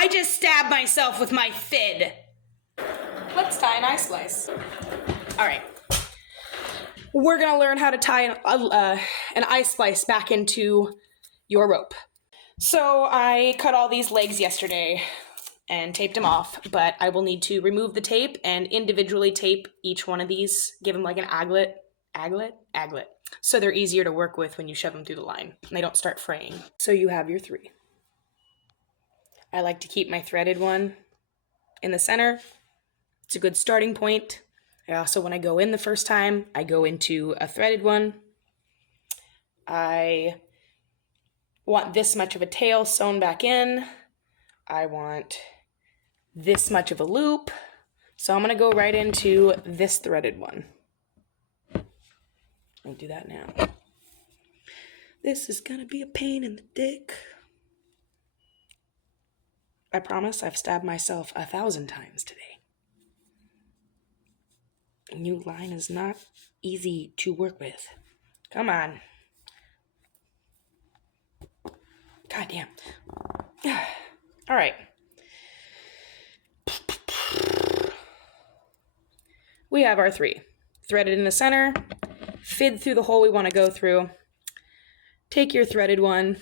I just stabbed myself with my fid. Let's tie an eye splice. All right. We're gonna learn how to tie an eye splice back into your rope. So I cut all these legs yesterday and taped them off, but I will need to remove the tape and individually tape each one of these, give them like an aglet, so they're easier to work with when you shove them through the line and they don't start fraying. So you have your 3. I like to keep my threaded one in the center. It's a good starting point. I also, when I go in the first time, I go into a threaded one. I want this much of a tail sewn back in. I want this much of a loop. So I'm gonna go right into this threaded one. I'll do that now. This is gonna be a pain in the dick. I promise I've stabbed myself 1,000 times today. New line is not easy to work with. Come on. God damn. All right. We have our 3. Threaded in the center, fid through the hole we want to go through. Take your threaded one.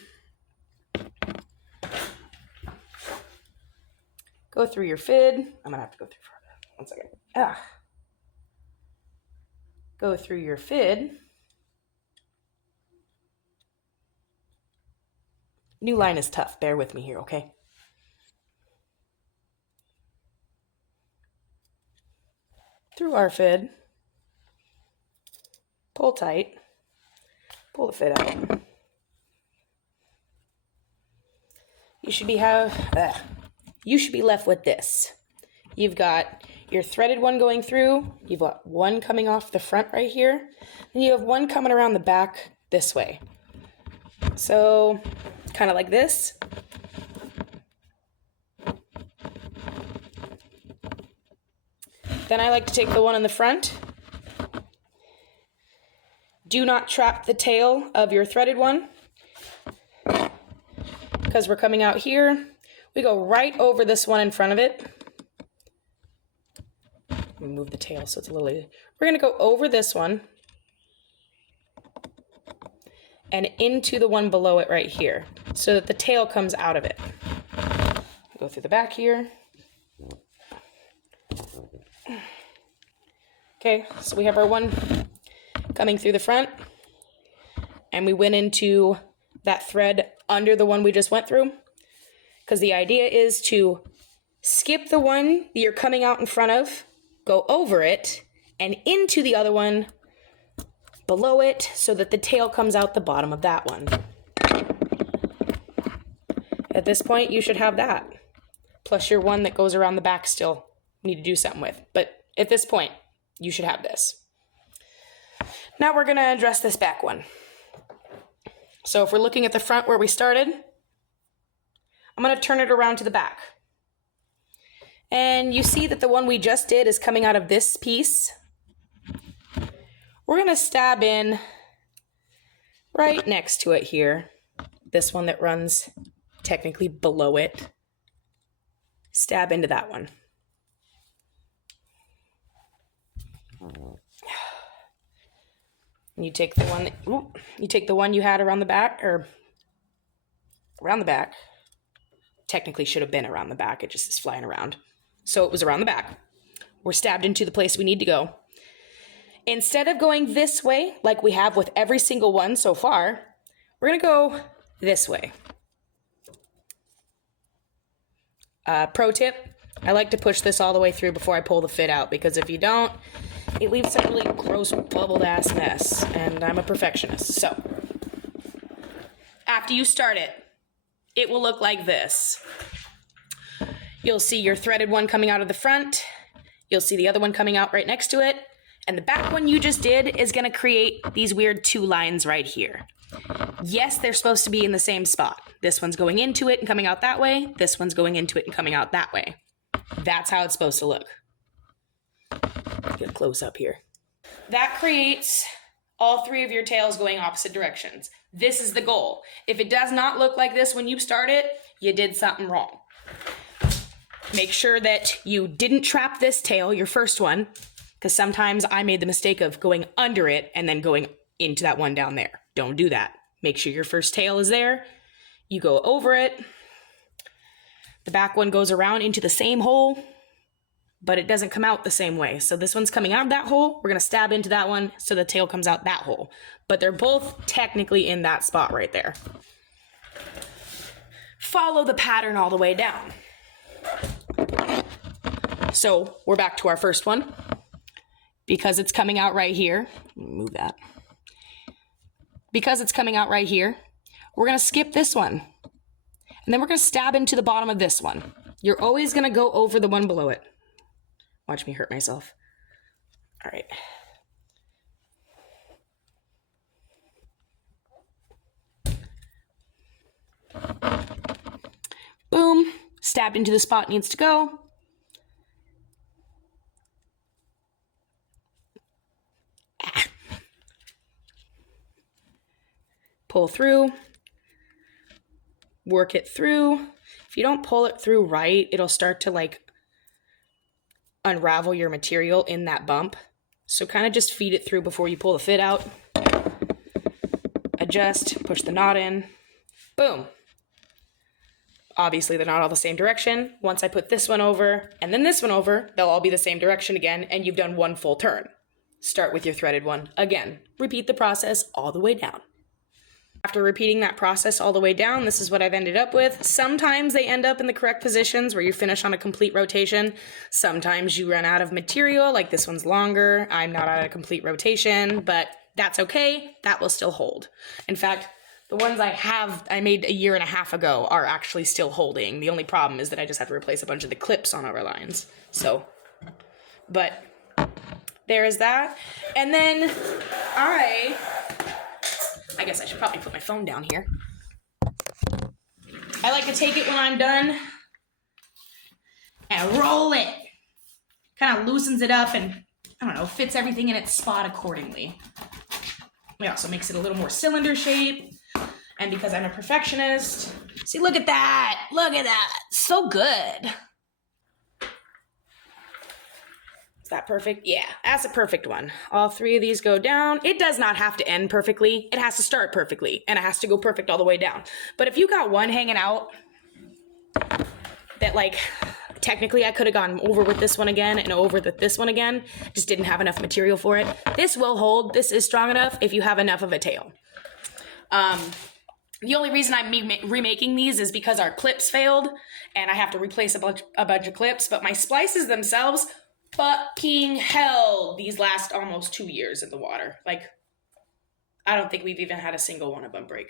Go through your fid. I'm gonna have to go through further. 1 second. Go through your fid. New line is tough. Bear with me here, okay? Through our fid. Pull tight. Pull the fid out. You should be left with this. You've got your threaded one going through. You've got one coming off the front right here. And you have one coming around the back this way. So, kind of like this. Then I like to take the one in the front. Do not trap the tail of your threaded one, because we're coming out here. We go right over this one in front of it. Move the tail so it's a little... We're going to go over this one and into the one below it right here so that the tail comes out of it. Go through the back here. Okay, so we have our one coming through the front, and we went into that thread under the one we just went through, because the idea is to skip the one that you're coming out in front of, go over it, and into the other one below it so that the tail comes out the bottom of that one. At this point, you should have that, plus your one that goes around the back still need to do something with. But at this point, you should have this. Now we're going to address this back one. So if we're looking at the front where we started, I'm going to turn it around to the back. And you see that the one we just did is coming out of this piece. We're going to stab in right next to it here. This one that runs technically below it. Stab into that one. You take the one you had around the back, or around the back. Technically should have been around the back. It just is flying around. So it was around the back. We're stabbed into the place we need to go. Instead of going this way, like we have with every single one so far, we're going to go this way. Pro tip, I like to push this all the way through before I pull the fit out, because if you don't, it leaves a really gross bubbled ass mess, and I'm a perfectionist. So, after you start it, it will look like this. You'll see your threaded one coming out of the front. You'll see the other one coming out right next to it. And the back one you just did is going to create these weird 2 lines right here. Yes, they're supposed to be in the same spot. This one's going into it and coming out that way. This one's going into it and coming out that way. That's how it's supposed to look. Get a close up here. That creates all 3 of your tails going opposite directions. This is the goal. If it does not look like this when you start it, you did something wrong. Make sure that you didn't trap this tail, your first one, because sometimes I made the mistake of going under it and then going into that one down there. Don't do that. Make sure your first tail is there. You go over it. The back one goes around into the same hole, but it doesn't come out the same way. So this one's coming out of that hole. We're going to stab into that one so the tail comes out that hole. But they're both technically in that spot right there. Follow the pattern all the way down. So we're back to our first one. Because it's coming out right here, move that. Because it's coming out right here, we're gonna skip this one. And then we're gonna stab into the bottom of this one. You're always gonna go over the one below it. Watch me hurt myself. All right. Boom, stabbed into the spot it needs to go. Pull through, work it through. If you don't pull it through right, it'll start to like unravel your material in that bump. So kind of just feed it through before you pull the fit out. Adjust, push the knot in, boom. Obviously they're not all the same direction. Once I put this one over and then this one over, they'll all be the same direction again, and you've done one full turn. Start with your threaded one again. Repeat the process all the way down. After repeating that process all the way down, this is what I've ended up with. Sometimes they end up in the correct positions where you finish on a complete rotation. Sometimes you run out of material, like this one's longer. I'm not at a complete rotation, but that's okay. That will still hold. In fact, the ones I made a year and a half ago are actually still holding. The only problem is that I just have to replace a bunch of the clips on our lines. So, but there is that. And then I guess I should probably put my phone down here. I like to take it when I'm done and roll it. Kind of loosens it up and, I don't know, fits everything in its spot accordingly. It also makes it a little more cylinder shape. And because I'm a perfectionist, see, look at that. Look at that. So good. Is that perfect? Yeah, that's a perfect one. All three of these go down. It does not have to end perfectly. It has to start perfectly, and it has to go perfect all the way down. But if you got one hanging out that, like, technically I could have gone over with this one again and over with this one again, just didn't have enough material for it. This will hold. This is strong enough if you have enough of a tail. The only reason I'm remaking these is because our clips failed, and I have to replace a bunch of clips, but my splices themselves fucking hell these last almost 2 years in the water. Like, I don't think we've even had a single one of them break.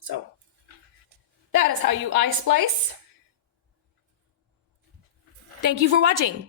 So that is how you eye splice. Thank you for watching.